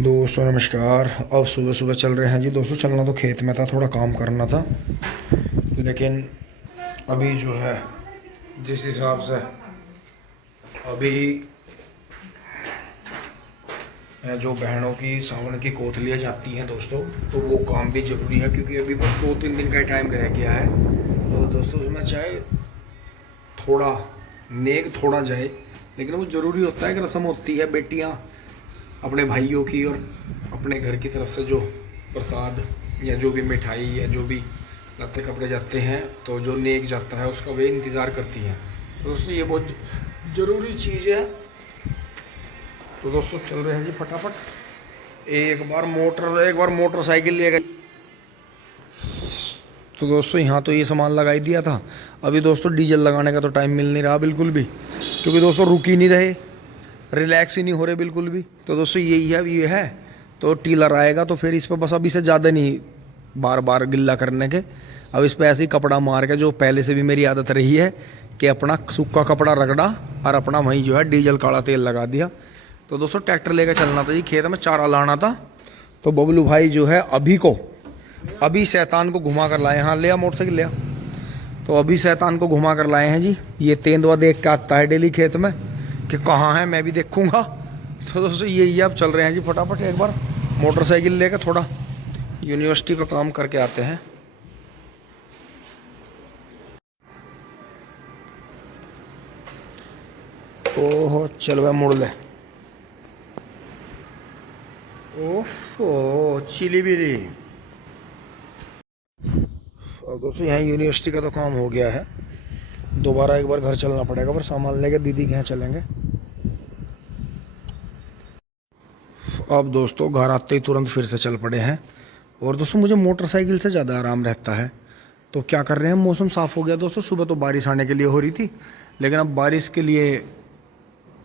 दोस्तों नमस्कार। अब सुबह सुबह चल रहे हैं जी दोस्तों। चलना तो खेत में था, थोड़ा काम करना था, लेकिन अभी जो है जिस हिसाब से अभी जो बहनों की सावन की कोतलियाँ जाती हैं दोस्तों, तो वो काम भी ज़रूरी है क्योंकि अभी बस 2-3 दिन का टाइम रह गया है। तो दोस्तों उसमें चाहे थोड़ा नेक थोड़ा जाए, लेकिन वो ज़रूरी होता है कि रस्म होती है बेटियाँ अपने भाइयों की और अपने घर की तरफ से जो प्रसाद या जो भी मिठाई या जो भी लत्ते कपड़े जाते हैं, तो जो नेक जाता है उसका वे इंतज़ार करती हैं। तो दोस्तों ये बहुत ज़रूरी चीज़ है। तो दोस्तों चल रहे हैं जी फटाफट। एक बार मोटरसाइकिल ले गई। तो दोस्तों यहाँ तो ये सामान लगा ही दिया था। अभी दोस्तों डीजल लगाने का तो टाइम मिल नहीं रहा बिल्कुल भी, क्योंकि दोस्तों रुक ही नहीं रहे, रिलैक्स ही नहीं हो रहे बिल्कुल भी। तो दोस्तों यही है, ये है तो टीलर आएगा तो फिर इस पर बस अभी से ज़्यादा नहीं बार बार गिल्ला करने के। अब इस पर ऐसे ही कपड़ा मार के, जो पहले से भी मेरी आदत रही है कि अपना सूखा कपड़ा रगड़ा और अपना वहीं जो है डीजल काला तेल लगा दिया। तो दोस्तों ट्रैक्टर लेकर चलना था जी, खेत में चारा लाना था। तो बबलू भाई जो है अभी शैतान को घुमा कर लाए। हाँ ले आ मोटरसाइकिल ले आ। तो अभी शैतान को घुमा कर लाए हैं जी। ये तेंदुआ देख के आता है डेली खेत में कि कहाँ है, मैं भी देखूंगा। तो दोस्तों यही है, अब चल रहे हैं जी फटाफट। एक बार मोटरसाइकिल लेकर थोड़ा यूनिवर्सिटी का काम करके आते हैं। ओहो चल वह मुड़ ले। ओहो चिली बिली। और दोस्तों यहाँ यूनिवर्सिटी का तो काम हो गया है। दोबारा एक बार घर चलना पड़ेगा, पर सामान लेके दीदी के यहाँ चलेंगे। अब दोस्तों घर आते ही तुरंत फिर से चल पड़े हैं। और दोस्तों मुझे मोटरसाइकिल से ज़्यादा आराम रहता है। तो क्या कर रहे हैं, मौसम साफ़ हो गया दोस्तों। सुबह तो बारिश आने के लिए हो रही थी, लेकिन अब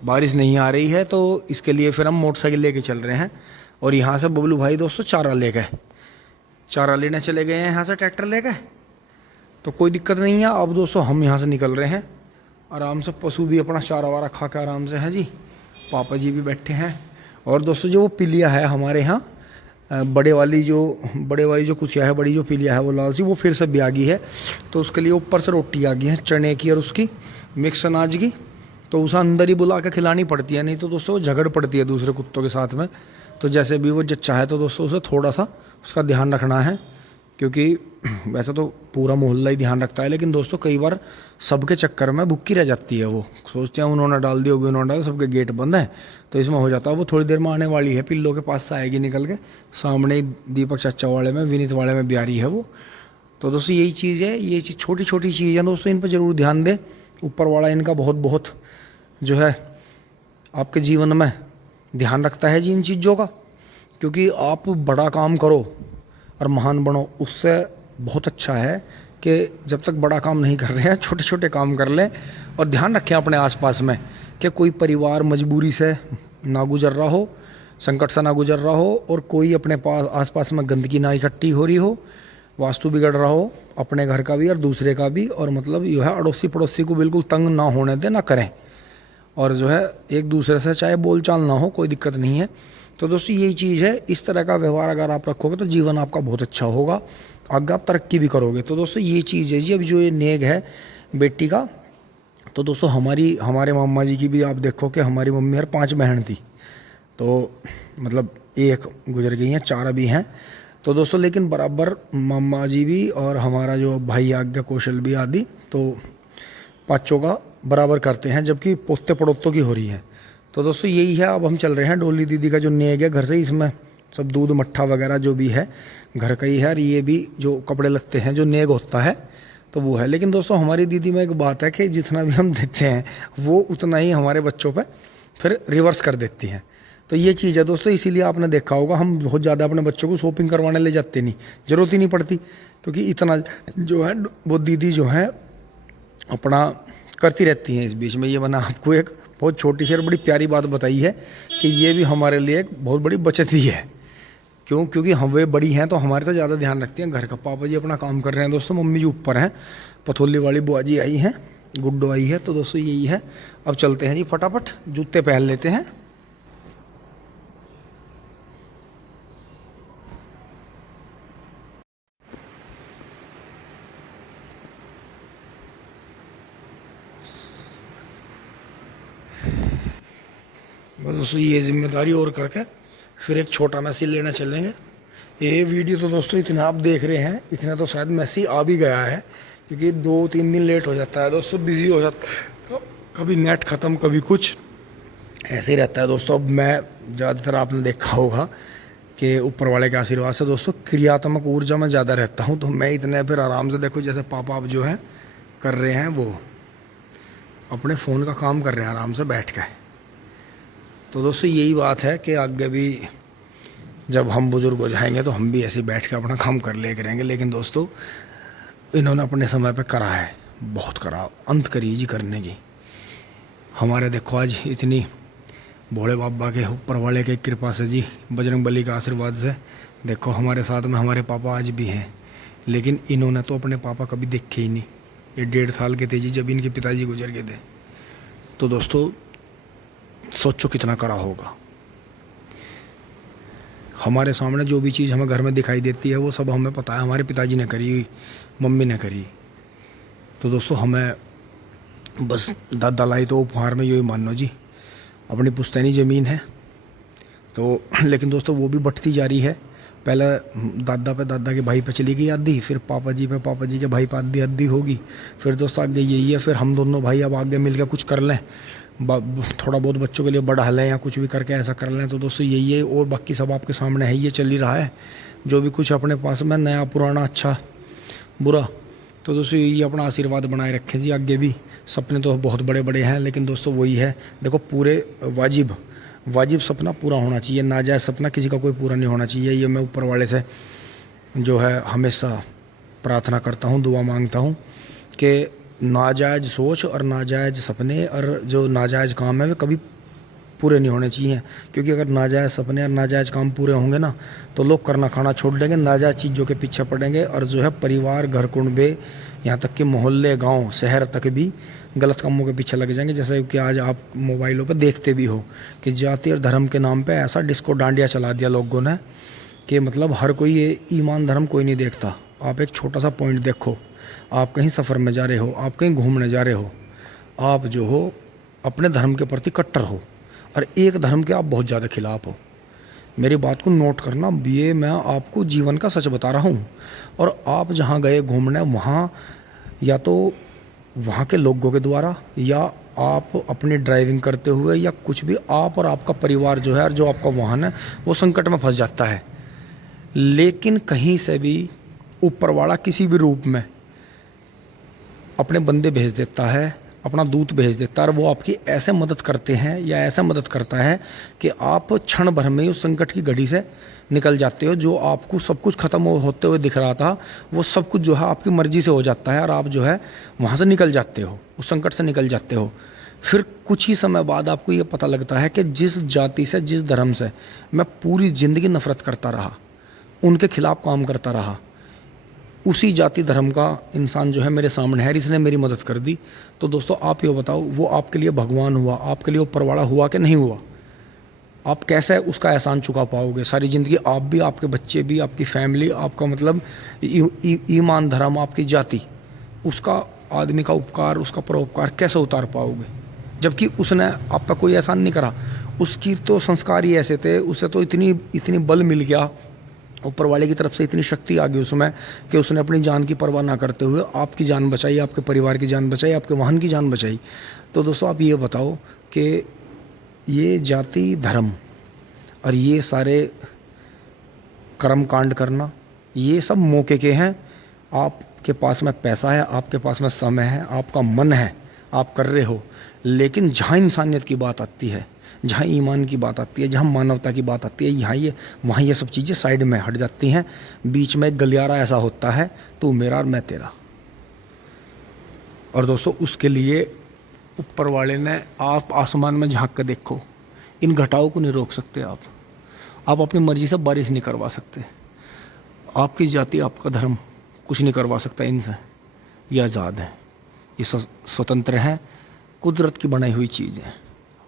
बारिश नहीं आ रही है, तो इसके लिए फिर हम मोटरसाइकिल लेके चल रहे हैं। और यहाँ से बबलू भाई दोस्तों चारा लेने चले गए हैं यहाँ से ट्रैक्टर लेके। तो कोई दिक्कत नहीं है। अब दोस्तों हम यहाँ से निकल रहे हैं आराम से। पशु भी अपना चारा वारा खा के आराम से हैं जी। पापा जी भी बैठे हैं। और दोस्तों जो वो पिलिया है हमारे यहाँ, बड़े वाली जो कुचिया है, बड़ी जो पिलिया है वो लाल सी, वो फिर से ब्यागी है। तो उसके लिए ऊपर से रोटी आ गई है चने की और उसकी मिक्स अनाज की। तो उसे अंदर ही बुला के खिलानी पड़ती है, नहीं तो दोस्तों वो झगड़ पड़ती है दूसरे कुत्तों के साथ में। तो जैसे भी वो जच्चा है, तो दोस्तों उसे थोड़ा सा उसका ध्यान रखना है, क्योंकि वैसे तो पूरा मोहल्ला ही ध्यान रखता है, लेकिन दोस्तों कई बार सबके चक्कर में भुक्की रह जाती है। वो सोचते हैं उन्होंने डाल दी होगी, उन्होंने डाल, सबके गेट बंद हैं, तो इसमें हो जाता है। वो थोड़ी देर में आने वाली है, पिल्लों के पास से आएगी निकल के। सामने दीपक चाचा वाले में, विनीत वाले में ब्यारी है वो। तो दोस्तों यही चीज़ है, ये चीज़ छोटी छोटी चीज़ है दोस्तों, इन पर ज़रूर ध्यान दें। ऊपर वाला इनका बहुत बहुत जो है आपके जीवन में ध्यान रखता है जी इन चीज़ों का। क्योंकि आप बड़ा काम करो और महान बनो, उससे बहुत अच्छा है कि जब तक बड़ा काम नहीं कर रहे हैं छोटे छोटे काम कर लें। और ध्यान रखें अपने आसपास में कि कोई परिवार मजबूरी से ना गुजर रहा हो, संकट से ना गुजर रहा हो, और कोई अपने पास आसपास में गंदगी ना इकट्ठी हो रही हो, वास्तु बिगड़ रहा हो अपने घर का भी और दूसरे का भी। और मतलब जो है अड़ोसी पड़ोसी को बिल्कुल तंग ना होने दें, ना करें। और जो है एक दूसरे से चाहे बोलचाल ना हो, कोई दिक्कत नहीं है। तो दोस्तों यही चीज़ है, इस तरह का व्यवहार अगर आप रखोगे तो जीवन आपका बहुत अच्छा होगा, आगे आप तरक्की भी करोगे। तो दोस्तों ये चीज़ है जी। अभी जो ये नेग है बेटी का, तो दोस्तों हमारे मामा जी की भी आप देखो कि हमारी मम्मी और 5 बहन थी, तो मतलब एक गुजर गई हैं, 4 अभी हैं। तो दोस्तों लेकिन बराबर मामा जी भी और हमारा जो भाई आज्ञा कौशल भी आदि, तो पाँचों का बराबर करते हैं, जबकि पोते पड़ोतों की हो रही है। तो दोस्तों यही है। अब हम चल रहे हैं, डोली दीदी का जो नेग है घर से, इसमें सब दूध मट्ठा वगैरह जो भी है घर का ही है। और ये भी जो कपड़े लगते हैं जो नेग होता है तो वो है। लेकिन दोस्तों हमारी दीदी में एक बात है कि जितना भी हम देते हैं वो उतना ही हमारे बच्चों पे फिर रिवर्स कर देती हैं। तो ये चीज़ है दोस्तों, इसीलिए आपने देखा होगा हम बहुत ज़्यादा अपने बच्चों को शॉपिंग करवाने ले जाते नहीं, ज़रूरत ही नहीं पड़ती। क्योंकि इतना जो है वो दीदी जो है अपना करती रहती हैं इस बीच में। ये मैंने आपको एक बहुत छोटी सी और बड़ी प्यारी बात बताई है कि ये भी हमारे लिए एक बहुत बड़ी बचत ही है। क्योंकि हम वे बड़ी हैं तो हमारे से ज़्यादा ध्यान रखती हैं घर का। पापा जी अपना काम कर रहे हैं दोस्तों, मम्मी जी ऊपर हैं, पथोली वाली बुआ जी आई हैं, गुड्डो आई है। तो दोस्तों यही है। अब चलते हैं जी फटाफट, जूते पहन लेते हैं। बस दोस्तों ये जिम्मेदारी और करके फिर एक छोटा मैसी लेना चलेंगे। ये वीडियो तो दोस्तों इतना आप देख रहे हैं, इतना तो शायद मैसी आ भी गया है, क्योंकि 2-3 दिन लेट हो जाता है दोस्तों, बिजी हो जाता है, तो कभी नेट ख़त्म कभी कुछ ऐसे ही रहता है दोस्तों। अब मैं ज़्यादातर आपने देखा होगा कि ऊपर वाले के आशीर्वाद से दोस्तों क्रियात्मक ऊर्जा में ज़्यादा रहता हूँ, तो मैं इतने फिर आराम से देखो जैसे पापा अब जो है कर रहे हैं वो अपने फ़ोन का काम कर रहे हैं आराम से बैठ के। तो दोस्तों यही बात है कि आगे भी जब हम बुज़ुर्ग हो जाएंगे तो हम भी ऐसे बैठ के अपना काम कर ले करेंगे। लेकिन दोस्तों इन्होंने अपने समय पे करा है, बहुत करा, अंत करी जी करने की। हमारे देखो आज इतनी भोले बाबा के ऊपर वाले के कृपा से जी, बजरंग बली का आशीर्वाद से देखो हमारे साथ में हमारे पापा आज भी हैं। लेकिन इन्होंने तो अपने पापा कभी देखे ही नहीं। ये 1.5 साल के थे जी जब इनके पिताजी गुजर गए थे। तो दोस्तों सोचो कितना करा होगा। हमारे सामने जो भी चीज़ हमें घर में दिखाई देती है वो सब हमें पता है हमारे पिताजी ने करी, मम्मी ने करी। तो दोस्तों हमें बस दादा लाई तो उपहार में यही मान लो जी, अपनी पुश्तैनी ज़मीन है तो। लेकिन दोस्तों वो भी बढ़ती जा रही है। पहले दादा पे दादा के भाई पे चली गई आधी, फिर पापा जी पे पापा जी के भाई पे आधी आधी होगी, फिर दोस्तों आगे यही है। फिर हम दोनों भाई अब आगे मिल के कुछ कर लें, थोड़ा बहुत बच्चों के लिए बढ़ा लें या कुछ भी करके ऐसा कर लें। तो दोस्तों यही है, और बाकी सब आपके सामने है, ये चल ही रहा है जो भी कुछ अपने पास में नया पुराना अच्छा बुरा। तो दोस्तों ये अपना आशीर्वाद बनाए रखें जी आगे भी। सपने तो बहुत बड़े बड़े हैं, लेकिन दोस्तों वही है देखो, पूरे वाजिब सपना पूरा होना चाहिए, नाजायज़ सपना किसी का कोई पूरा नहीं होना चाहिए। ये मैं ऊपर वाले से जो है हमेशा प्रार्थना करता हूँ, दुआ मांगता हूँ कि नाजायज़ सोच और नाजायज़ सपने और जो नाजायज़ काम है वे कभी पूरे नहीं होने चाहिए। क्योंकि अगर नाजायज़ सपने और नाजायज़ काम पूरे होंगे ना तो लोग करना खाना छोड़ देंगे, नाजायज़ चीज़ों के पीछे पड़ेंगे, और जो है परिवार, घर कुनबे, यहाँ तक कि मोहल्ले, गांव, शहर तक भी गलत कामों के पीछे लग जाएंगे। जैसे कि आज आप मोबाइलों पर देखते भी हो कि जाति और धर्म के नाम पर ऐसा डिस्को डांडिया चला दिया लोगों ने कि मतलब हर कोई ये ईमान धर्म कोई नहीं देखता। आप एक छोटा सा पॉइंट देखो, आप कहीं सफ़र में जा रहे हो, आप कहीं घूमने जा रहे हो, आप जो हो अपने धर्म के प्रति कट्टर हो और एक धर्म के आप बहुत ज़्यादा खिलाफ हो। मेरी बात को नोट करना, ये मैं आपको जीवन का सच बता रहा हूँ। और आप जहाँ गए घूमने, वहाँ या तो वहाँ के लोगों के द्वारा या आप अपनी ड्राइविंग करते हुए या कुछ भी, आप और आपका परिवार जो है और जो आपका वाहन है वो संकट में फंस जाता है। लेकिन कहीं से भी ऊपर वाला किसी भी रूप में अपने बंदे भेज देता है, अपना दूत भेज देता है, और वो आपकी ऐसे मदद करते हैं या ऐसा मदद करता है कि आप क्षण भर में उस संकट की घड़ी से निकल जाते हो। जो आपको सब कुछ ख़त्म होते हुए दिख रहा था वो सब कुछ जो है आपकी मर्ज़ी से हो जाता है, और आप जो है वहाँ से निकल जाते हो, उस संकट से निकल जाते हो। फिर कुछ ही समय बाद आपको ये पता लगता है कि जिस जाति से, जिस धर्म से मैं पूरी ज़िंदगी नफ़रत करता रहा, उनके खिलाफ़ काम करता रहा, उसी जाति धर्म का इंसान जो है मेरे सामने है, इसने मेरी मदद कर दी। तो दोस्तों आप ये बताओ, वो आपके लिए भगवान हुआ, आपके लिए ऊपर वाला हुआ कि नहीं हुआ? आप कैसे उसका एहसान चुका पाओगे? सारी ज़िंदगी आप भी, आपके बच्चे भी, आपकी फैमिली, आपका मतलब ईमान धर्म, आपकी जाति, उसका आदमी का उपकार, उसका परोपकार कैसे उतार पाओगे जबकि उसने आप पे कोई एहसान नहीं करा? उसकी तो संस्कार ही ऐसे थे, उसे तो इतनी बल मिल गया ऊपर वाले की तरफ से, इतनी शक्ति आ गई उसमें कि उसने अपनी जान की परवाह ना करते हुए आपकी जान बचाई, आपके परिवार की जान बचाई, आपके वाहन की जान बचाई। तो दोस्तों आप ये बताओ कि ये जाति धर्म और ये सारे कर्म कांड करना, ये सब मौके के हैं। आपके पास में पैसा है, आपके पास में समय है, आपका मन है, आप कर रहे हो। लेकिन जहाँ इंसानियत की बात आती है, जहाँ ईमान की बात आती है, जहाँ मानवता की बात आती है, वहाँ ये सब चीज़ें साइड में हट जाती हैं। बीच में एक गलियारा ऐसा होता है, तू मेरा और मैं तेरा। और दोस्तों उसके लिए ऊपर वाले ने, आप आसमान में झांक कर देखो, इन घटाओं को नहीं रोक सकते आप अपनी मर्जी से बारिश नहीं करवा सकते, आपकी जाति, आपका धर्म कुछ नहीं करवा सकता इनसे। ये आज़ाद है, ये स्वतंत्र है, कुदरत की बनाई हुई चीज़ है।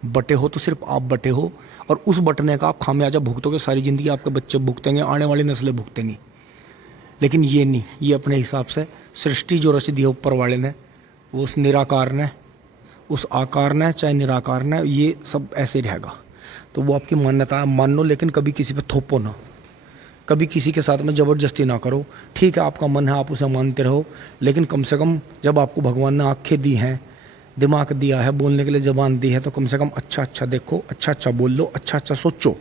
बटे हो तो सिर्फ आप बटे हो, और उस बटने का आप खामियाजा भुगतोगे, सारी ज़िंदगी आपके बच्चे भुगतेंगे, आने वाली नस्लें भुगतेंगी। लेकिन ये नहीं, ये अपने हिसाब से सृष्टि जो रच दी है ऊपर वाले ने, उस निराकार ने, उस आकार ने चाहे निराकार ने, ये सब ऐसे रहेगा। तो वो आपकी मान्यता है, मान लो, लेकिन कभी किसी पे थोपो ना, कभी किसी के साथ में ज़बरदस्ती ना करो। ठीक है, आपका मन है, आप उसे मानते रहो, लेकिन कम से कम जब आपको भगवान ने आँखें दी हैं, दिमाग दिया है, बोलने के लिए ज़बान दी है, तो कम से कम अच्छा अच्छा देखो, अच्छा अच्छा बोल लो, अच्छा अच्छा सोचो।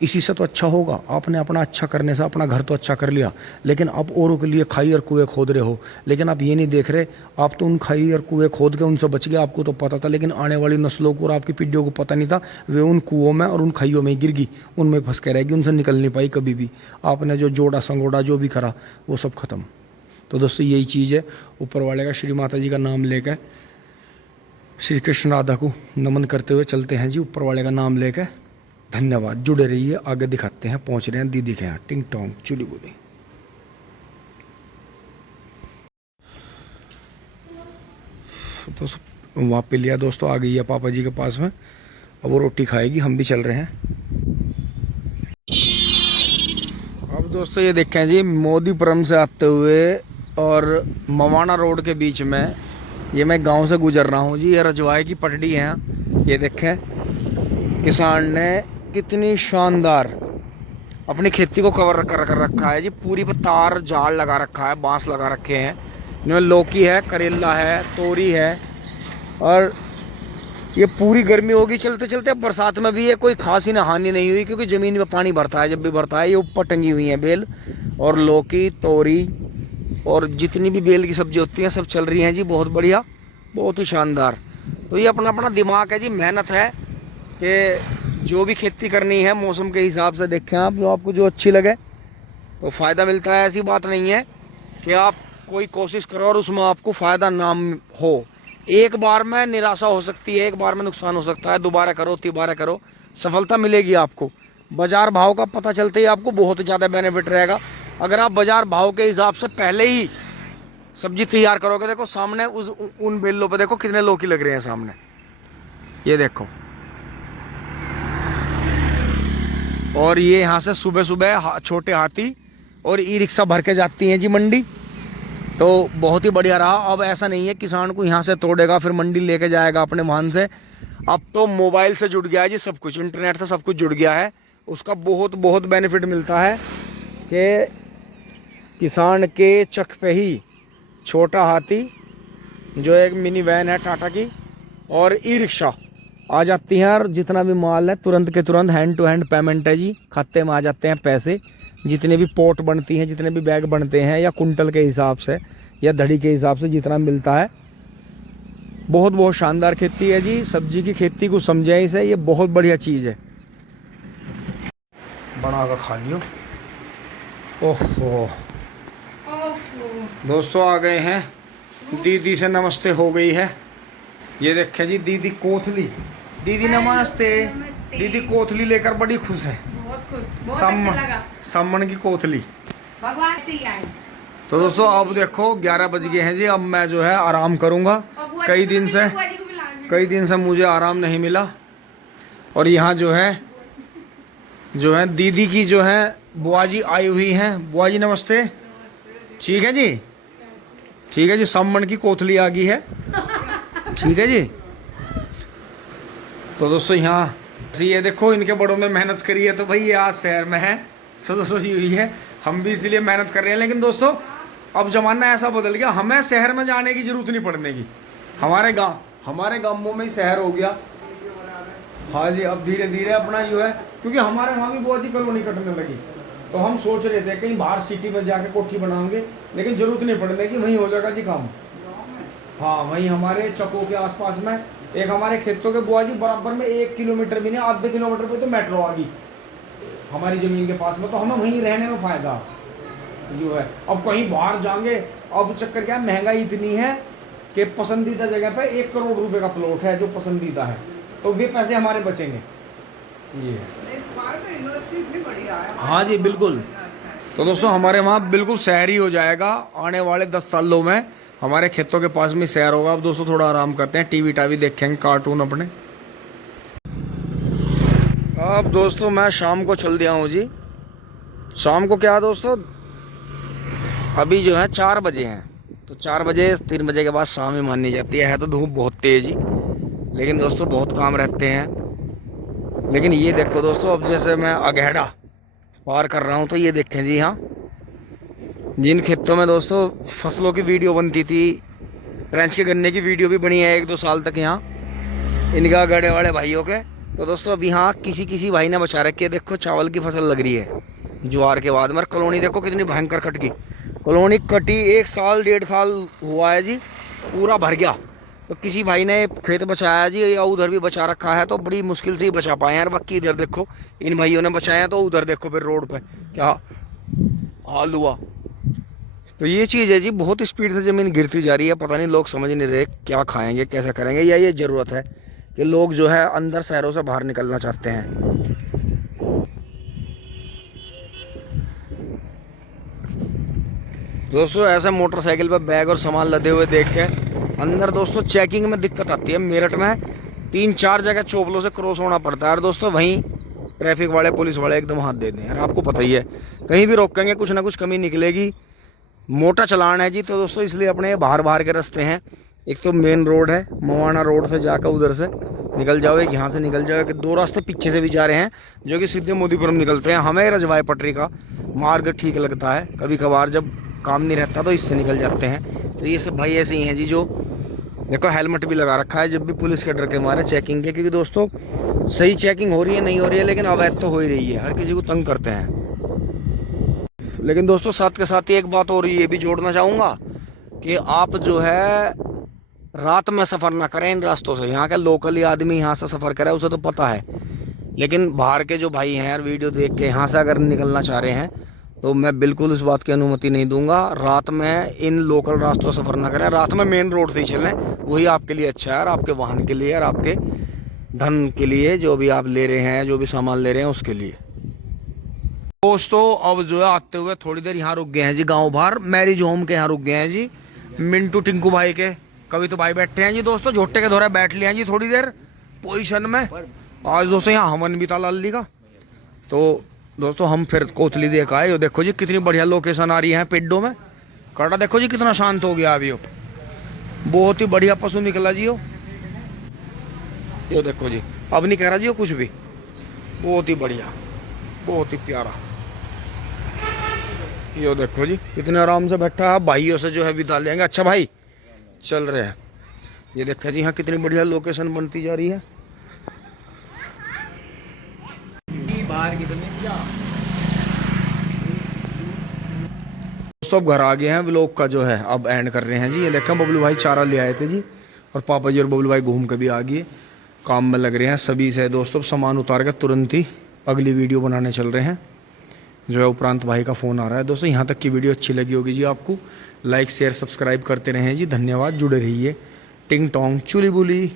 इसी से तो अच्छा होगा। आपने अपना अच्छा करने से अपना घर तो अच्छा कर लिया, लेकिन आप औरों के लिए खाई और कुएं खोद रहे हो। लेकिन आप ये नहीं देख रहे, आप तो उन खाई और कुएं खोद के उनसे बच गए, आपको तो पता था, लेकिन आने वाली नस्लों को और आपकी पीढ़ियों को पता नहीं था। वे उन कुओं में और उन खाइयों में गिर गई, उनमें फंस के रहेगी, उनसे निकल नहीं पाई कभी भी। आपने जो जोड़ा संगोड़ा जो भी करा वो सब खत्म। तो दोस्तों यही चीज़ है। ऊपर वाले का, श्री माता जी का नाम लेकर, श्री कृष्ण राधा को नमन करते हुए चलते हैं जी, ऊपर वाले का नाम लेकर। धन्यवाद, जुड़े रहिए, आगे दिखाते हैं। पहुंच रहे हैं दीदी के यहाँ, टिंग टोंग चुली बुली। दोस्तों वहाँ पे लिया दोस्तों, आ गई है पापा जी के पास में, अब वो रोटी खाएगी, हम भी चल रहे हैं। अब दोस्तों ये देखें जी, मोदीपुरम से आते हुए और मवाना रोड के बीच में ये मैं गांव से गुजर रहा हूँ जी। ये रजवाए की पटड़ी है, ये देखें किसान ने कितनी शानदार अपनी खेती को कवर कर रखा है जी। पूरी पर तार जाल लगा रखा है, बांस लगा रखे हैं, इनमें लौकी है, करेला है, तोरी है, और ये पूरी गर्मी होगी चलते चलते। बरसात में भी ये कोई खास ही हानि नहीं हुई, क्योंकि ज़मीन में पानी भरता है, जब भी भरता है। ये ऊपर टंगी हुई हैं बेल, और लौकी, तोरी और जितनी भी बेल की सब्जी होती हैं सब चल रही हैं जी। बहुत बढ़िया, बहुत ही शानदार। तो ये अपना अपना दिमाग है जी, मेहनत है कि जो भी खेती करनी है मौसम के हिसाब से देखें आप, जो आपको जो अच्छी लगे तो फ़ायदा मिलता है। ऐसी बात नहीं है कि आप कोई कोशिश करो और उसमें आपको फ़ायदा ना हो। एक बार में निराशा हो सकती है, एक बार में नुकसान हो सकता है, दोबारा करो, तिबारा करो, सफलता मिलेगी आपको। बाज़ार भाव का पता चलते ही आपको बहुत ज़्यादा बेनिफिट रहेगा। अगर आप बाज़ार भाव के हिसाब से पहले ही सब्जी तैयार करोगे, देखो सामने उन बेलों पे देखो कितने लौकी लग रहे हैं सामने, ये देखो। और ये यहाँ से सुबह सुबह छोटे हाथी और ई रिक्शा भर के जाती हैं जी मंडी, तो बहुत ही बढ़िया रहा। अब ऐसा नहीं है किसान को यहाँ से तोड़ेगा फिर मंडी लेके जाएगा अपने वाहन से। अब तो मोबाइल से जुड़ गया है जी सब कुछ, इंटरनेट से सब कुछ जुड़ गया है। उसका बहुत बहुत बेनिफिट मिलता है कि किसान के चक पे ही छोटा हाथी, जो एक मिनी वैन है टाटा की, और ई रिक्शा आ जाती हैं, और जितना भी माल है तुरंत के तुरंत हैंड टू हैंड पेमेंट है जी, खाते में आ जाते हैं पैसे। जितने भी पोट बनती हैं, जितने भी बैग बनते हैं, या कुंटल के हिसाब से या धड़ी के हिसाब से जितना मिलता है। बहुत बहुत शानदार खेती है जी, सब्जी की खेती को समझें इसे, ये बहुत बढ़िया चीज़ है। बना कर खा लियो। ओहो दोस्तों आ गए हैं, दीदी से नमस्ते हो गई है। ये देखें जी दीदी कोथली, दीदी नमस्ते। दीदी कोथली लेकर बड़ी खुश है, बहुत खुश, बहुत अच्छा लगा। सम्मन की कोथली। भगवान से ही आए। तो दोस्तों अब देखो 11 बज गए हैं जी, अब मैं जो है आराम करूंगा। कई दिन से मुझे आराम नहीं मिला। और यहाँ जो है दीदी की जो है बुआ जी आई हुई हैं। बुआ जी नमस्ते। ठीक है जी, ठीक है जी, सम्मन की कोथली आ गई है, ठीक है जी। तो दोस्तों यहाँ ये देखो इनके बड़ों ने मेहनत करी है, तो भाई ये आज शहर में है, सोची हुई है, हम भी इसीलिए मेहनत कर रहे हैं। लेकिन दोस्तों अब ज़माना ऐसा बदल गया, हमें शहर में जाने की ज़रूरत नहीं पड़ने की। हमारे गाँवों में ही शहर हो गया। हाँ जी, अब धीरे धीरे अपना जो है, क्योंकि हमारे वहाँ भी बहुत ही कॉलोनी कटने लगी, तो हम सोच रहे थे कहीं बाहर सिटी में जाके कोठी बनाएंगे, लेकिन ज़रूरत नहीं पड़ने की, वहीं हो जाएगा जी काम। हाँ, वहीं हमारे चकों के आसपास में एक हमारे खेतों के बुआ जी बराबर में 1 किलोमीटर भी नहीं, आधे किलोमीटर पे तो मेट्रो आ गई हमारी ज़मीन के पास में, तो हमें वहीं रहने में फ़ायदा जो है। अब कहीं बाहर जाएंगे, अब चक्कर क्या, महंगाई इतनी है कि पसंदीदा जगह पे 1 करोड़ रुपए का प्लॉट है जो पसंदीदा है, तो वे पैसे हमारे बचेंगे। ये हाँ जी बिल्कुल। तो दोस्तों हमारे वहाँ बिल्कुल शहरी हो जाएगा आने वाले 10 सालों में, हमारे खेतों के पास में शहर होगा। अब दोस्तों थोड़ा आराम करते हैं, टीवी टावी देखेंगे, कार्टून अपने। अब दोस्तों मैं शाम को चल दिया हूँ जी। शाम को क्या दोस्तों, अभी जो है 4 बजे हैं, तो 4 बजे 3 बजे के बाद शाम ही मानी जाती है। तो धूप बहुत तेज ही, लेकिन दोस्तों बहुत काम रहते हैं। लेकिन ये देखो दोस्तों, अब जैसे मैं अगेड़ा पार कर रहा हूँ तो ये देखें जी, हाँ जिन खेतों में दोस्तों फसलों की वीडियो बनती थी, फ्रेंच के गन्ने की वीडियो भी बनी है 1-2 साल तक यहाँ इनका गड़े वाले भाइयों के, तो दोस्तों अब यहाँ किसी किसी भाई ने बचा रखी है। देखो चावल की फसल लग रही है ज्वार के बाद। मगर कॉलोनी देखो कितनी भयंकर कट गई, कॉलोनी कटी 1 साल 1.5 साल हुआ है जी, पूरा भर गया। तो किसी भाई ने खेत बचाया जी, या उधर भी बचा रखा है, तो बड़ी मुश्किल से ही बचा पाए यार। बाकी इधर देखो इन भाइयों ने बचाया, तो उधर देखो फिर रोड पे क्या हाल हुआ। तो ये चीज़ है जी, बहुत स्पीड से ज़मीन गिरती जा रही है। पता नहीं लोग समझ नहीं रहे क्या खाएंगे कैसे करेंगे, या ये ज़रूरत है कि लोग जो है अंदर शहरों से बाहर निकलना चाहते हैं। दोस्तों ऐसे मोटरसाइकिल पर बैग और सामान लदे हुए देख के अंदर दोस्तों चेकिंग में दिक्कत आती है। मेरठ में 3-4 जगह चोपलों से क्रॉस होना पड़ता है, और दोस्तों वहीं ट्रैफिक वाले पुलिस वाले एकदम हाथ दे दें यार। आपको पता ही है कहीं भी रोकेंगे कुछ ना कुछ कमी निकलेगी। मोटा चलान है जी, तो दोस्तों इसलिए अपने बाहर बाहर के रास्ते हैं। एक तो मेन रोड है, मवाना रोड से जाकर उधर से निकल जाओ, एक यहाँ से निकल जाओ, कि 2 रास्ते पीछे से भी जा रहे हैं जो कि सीधे मोदीपुरम निकलते हैं। हमें रजवाई पटरी का मार्ग ठीक लगता है, कभी कभार जब काम नहीं रहता तो इससे निकल जाते हैं। तो ये सब भाई ऐसे ही हैं जी, जो देखो हेलमेट भी लगा रखा है जब भी पुलिस के डर के मारे चेकिंग के, क्योंकि दोस्तों सही चेकिंग हो रही है नहीं हो रही है, लेकिन अवैध तो हो ही रही है, हर किसी को तंग करते हैं। लेकिन दोस्तों साथ के साथ ही एक बात और ये भी जोड़ना चाहूँगा कि आप जो है रात में सफ़र ना करें इन रास्तों से। यहाँ के लोकली आदमी यहाँ से सफ़र करे उसे तो पता है, लेकिन बाहर के जो भाई हैं यार वीडियो देख के यहाँ से अगर निकलना चाह रहे हैं, तो मैं बिल्कुल इस बात की अनुमति नहीं दूंगा। रात में इन लोकल रास्तों से सफ़र ना करें, रात में मेन रोड से ही चलें, वही आपके लिए अच्छा है, और आपके वाहन के लिए और आपके धन के लिए, जो भी आप ले रहे हैं, जो भी सामान ले रहे हैं उसके लिए। दोस्तों अब जो है आते हुए थोड़ी देर यहाँ रुक गए हैं जी, गांव बाहर मैरिज होम के यहाँ रुक गए हैं जी, मिंटू टिंकू भाई के। कभी तो भाई बैठे हैं जी दोस्तों, झोटे के दौरे बैठ लिया हैं जी थोड़ी देर पोजीशन में। आज दोस्तों यहाँ हमन भी था लाली का, तो दोस्तों हम फिर कोतली देख आए। देखो जी कितनी बढ़िया लोकेशन आ रही है पेड्डों में, काटा देखो जी कितना शांत हो गया अभी, बहुत ही बढ़िया पशु निकला जी। यो देखो जी, अब नहीं कह रहा जी वो कुछ भी, बहुत ही बढ़िया, बहुत ही प्यारा। यो देखो जी कितने आराम से बैठा है, भाइयों से जो है विदा लेंगे। अच्छा भाई चल रहे हैं। ये देखो जी यहाँ कितनी बढ़िया लोकेशन बनती जा रही है। दोस्तों अब घर आ गए हैं, व्लॉग का जो है अब एंड कर रहे हैं जी। ये देखें बबलू भाई चारा ले आए थे जी, और पापा जी और बबलू भाई घूम के भी आ गए, काम में लग रहे हैं सभी से। दोस्तों सामान उतार के तुरंत ही अगली वीडियो बनाने चल रहे हैं, जो है उपरांत भाई का फ़ोन आ रहा है। दोस्तों यहाँ तक की वीडियो अच्छी लगी होगी जी आपको, लाइक शेयर सब्सक्राइब करते रहें जी। धन्यवाद, जुड़े रहिए। टिंग टोंग चुली बुली।